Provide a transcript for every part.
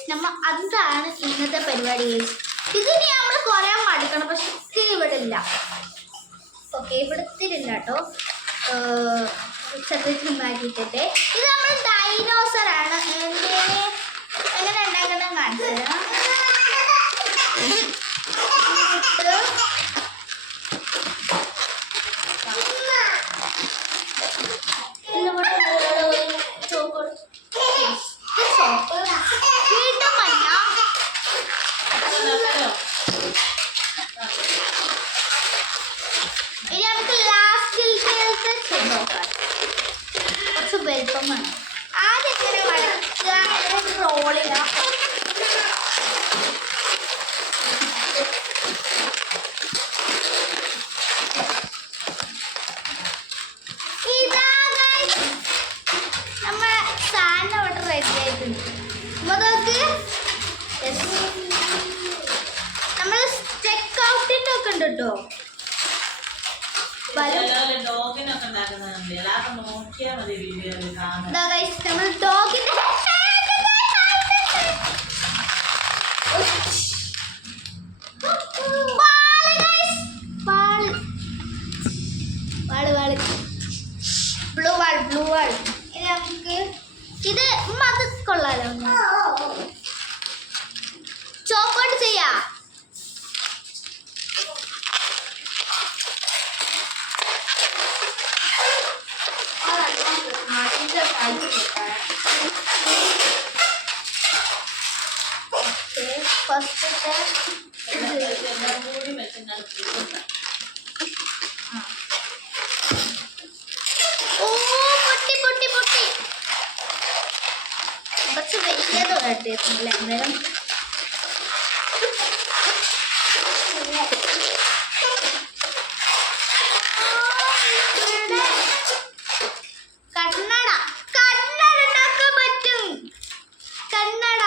Guys. നമ്മൾ അതാണ് ഇന്നത്തെ പരിപാടി ഗൈസ്. ഇതിന് നമ്മൾ കുറേ മടുക്കണം, പക്ഷെ ഇത്തിരി ഇവിടെ ഇല്ല. ഓക്കെ, ഇവിടെ ഇത്തിരി ഇല്ല കേട്ടോ. ചെറുതായിട്ട് മാറ്റിയിട്ടെ. ഇത് നമ്മൾ ഡൈനോസറാണ്. എങ്ങനെ ഉണ്ടാക്കണം കാണിച്ചു തരാം. ഇനി നമുക്ക് ലാസ്റ്റിലത്തെ നോക്കാം. കുറച്ച് വലുപ്പമാണ്. ആദ്യം ഇങ്ങനെ വഴക്കുക, റോൾ ചെയ്യാം. നമ്മളെ സാധനം അവിടെ റെഡി ആയിട്ടുണ്ട്. നമ്മൾ ചെക്ക് ഔട്ടിന്റെ ഒക്കെ ഉണ്ട് കേട്ടോ. ബ്ലൂ വാൾ നമുക്ക് ഇത് അത് കൊള്ളാലോ. ചോക്കോട്ട് ചെയ്യാം. ഫസ്റ്റത്തെ കുറച്ച് വലിയത് വരട്ടിയിരുന്നില്ല. അന്നേരം കണ്ണട ഉണ്ടാക്കാൻ പറ്റും. കണ്ണട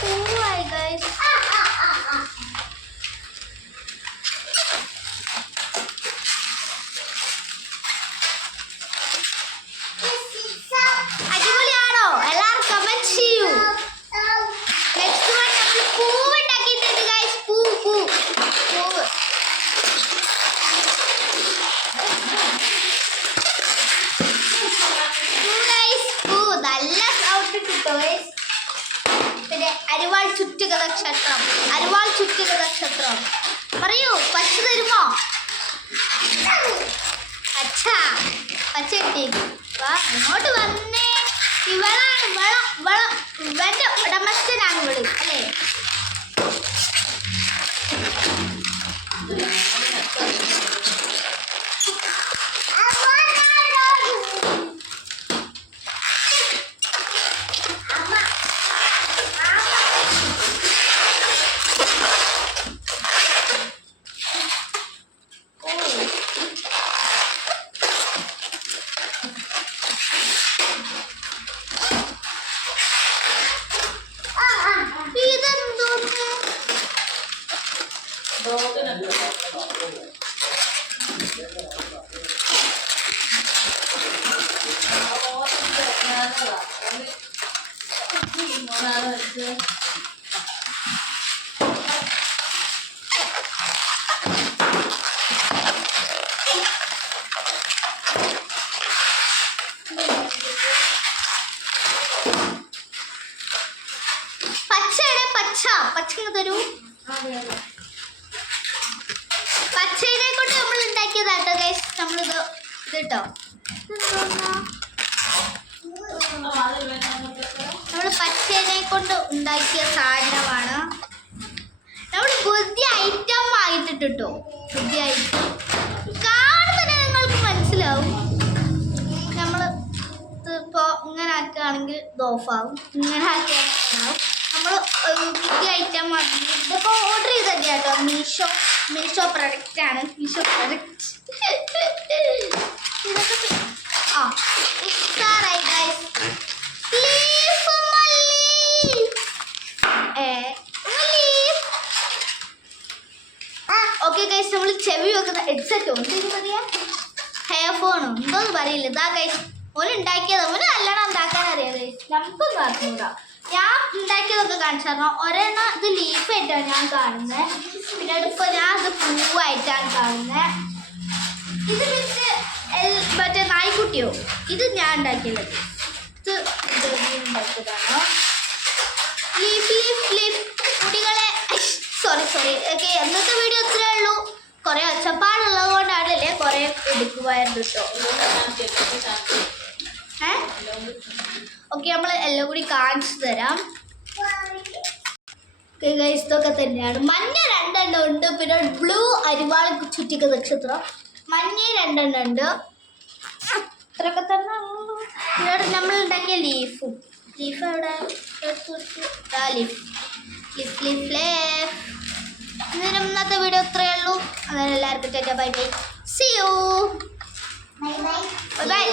പൂവായി ഗൈസ്. അടിപൊളിയാണോ? എല്ലാവരും കമന്റ് ചെയ്യൂ. നെക്സ്റ്റ് വൺ നമ്മൾ പൂവ് ഉണ്ടാക്കിയിട്ടുണ്ട് ഗൈസ്. പൂവ് നല്ല സൗണ്ട് കിട്ടോ ഗൈസ്. പിന്നെ അരിവാൾ ചുറ്റുക നക്ഷത്രം. അരിവാൾ ചുറ്റുക നക്ഷത്രം പറയൂ. പച്ച തരുമോ? അച്ഛാ പച്ച കിട്ടിയേക്കും. ഇങ്ങോട്ട് വന്നേ. ഇവളാണ് ഇവന്റെ ഉടമസ്ഥനാണ് ഇവള് അല്ലേ? പച്ച തരൂ. പച്ചനെ കൊണ്ട് നമ്മൾ ഉണ്ടാക്കിയതാട്ടോ ഗൈസ്. നമ്മളിത് കേട്ടോ നമ്മൾ പച്ചനെ കൊണ്ട് ഉണ്ടാക്കിയ സാധനമാണ്. നമ്മൾ പുതിയ ഐറ്റം ആയിട്ടിട്ടോ. പുതിയ ഐറ്റം കാണുമ്പോൾ നിങ്ങൾക്ക് മനസ്സിലാവും. നമ്മൾ ഇപ്പോൾ ഇങ്ങനെ ആക്കുകയാണെങ്കിൽ ഇത് ഓഫാകും. ഇങ്ങനെ ആക്കിയാൽ നമ്മൾ കിട്ടിയ ഐറ്റം ഇതൊക്കെ ഓർഡർ ചെയ്തത് കേട്ടോ. മീഷോ പ്രൊഡക്റ്റാണ്. മീഷോ പ്രൊഡക്റ്റ് ഇതൊക്കെ ആ ഇഷ്ടാറായി ഗൈസ്. ഓക്കെ ഗൈസ്, നമ്മൾ ചെവി വെക്കുന്ന ഹെഡ്സെറ്റോ എന്തെങ്കിലും പറയാ ഹെയർ ഫോണോ എന്തോന്ന് പറയില്ല. ഇതാ ഗൈസ് ഓന് ഉണ്ടാക്കിയത്. ഓന് നല്ലോണം ഉണ്ടാക്കാൻ അറിയാം ഗൈസ്. നമുക്കൊന്നും അറിഞ്ഞൂടാ. ഞാൻ ഉണ്ടാക്കിയതൊക്കെ കാണിച്ചു തരണം. ഒരെണ്ണം ഇത് ലീഫായിട്ടാണ് ഞാൻ കാണുന്നത്. പിന്നെ ഇപ്പോൾ ഞാൻ ഇത് പൂവായിട്ടാണ് കാണുന്നത്. ഇത് വെച്ച് മറ്റേ നായ്ക്കുട്ടിയോ ഇത് ഞാൻ ഉണ്ടാക്കിയത്. ഇത് ഉണ്ടാക്കിയതാണോ ലീഫ് കുട്ടികളെ സോറി ഓക്കെ. എന്നത്തെ വീഡിയോ ഇത്രേ ഉള്ളൂ. കുറേ ഒച്ചപ്പാടുള്ളത് കൊണ്ടാണല്ലേ കുറേ എടുക്കുമായിരുന്നു കേട്ടോ. ഓക്കെ, നമ്മൾ എല്ലാം കൂടി കാണിച്ചു തരാം. ഇതൊക്കെ തന്നെയാണ്. മഞ്ഞ 2 എണ്ണം ഉണ്ട്. പിന്നെ ബ്ലൂ അരിവാൾ ചുറ്റിക നക്ഷത്രം. മഞ്ഞ 2 എണ്ണം ഉണ്ട്. ഇത്രയൊക്കെ തന്നെ. പിന്നെ നമ്മൾ ഉണ്ടാക്കിയ ലീഫ് എവിടെ ഇന്നത്തെ വീഡിയോ ഇത്രയേ ഉള്ളൂ. അങ്ങനെ എല്ലാവർക്കും bye bye. See you. Bye by.